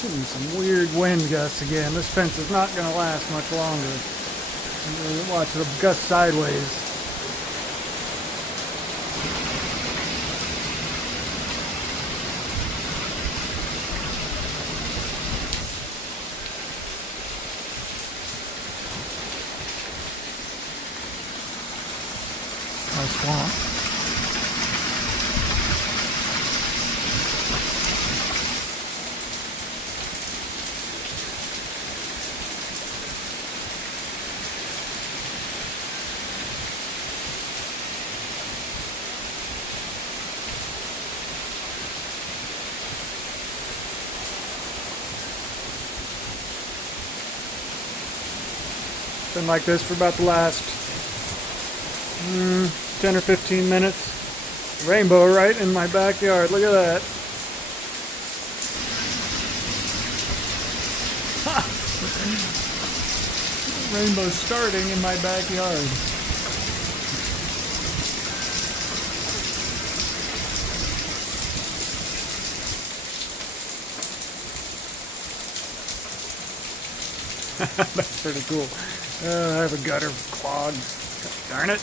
Getting some weird wind gusts again. This fence is not going to last much longer. Watch it gust sideways. Swamp. Been like this for about the last 10 or 15 minutes. Rainbow right in my backyard. Look at that. Rainbow starting in my backyard. That's pretty cool. I have a gutter clogged. Darn it.